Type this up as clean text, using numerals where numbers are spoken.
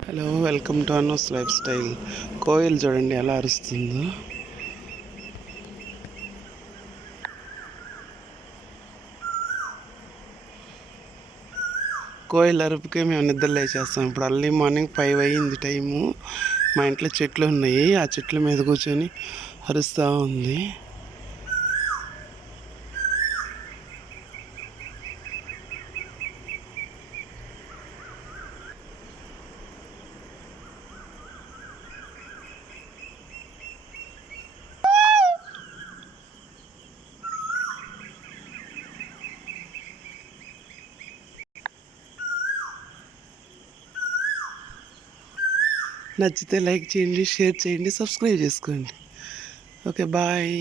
Hello, welcome to Anu's lifestyle. కోయిల్ చూడండి ఎలా అరుస్తుందో. కోయిల్ అరుపుకే మేము నిద్ర లేచేస్తాం. ఇప్పుడు అర్లీ మార్నింగ్ 5 అయ్యింది టైము. మా ఇంట్లో చెట్లు ఉన్నాయి, ఆ చెట్ల మీద కూర్చొని అరుస్తూ ఉంది. నచ్చితే లైక్ చేయండి, షేర్ చేయండి, సబ్స్క్రైబ్ చేసుకోండి. Okay, bye.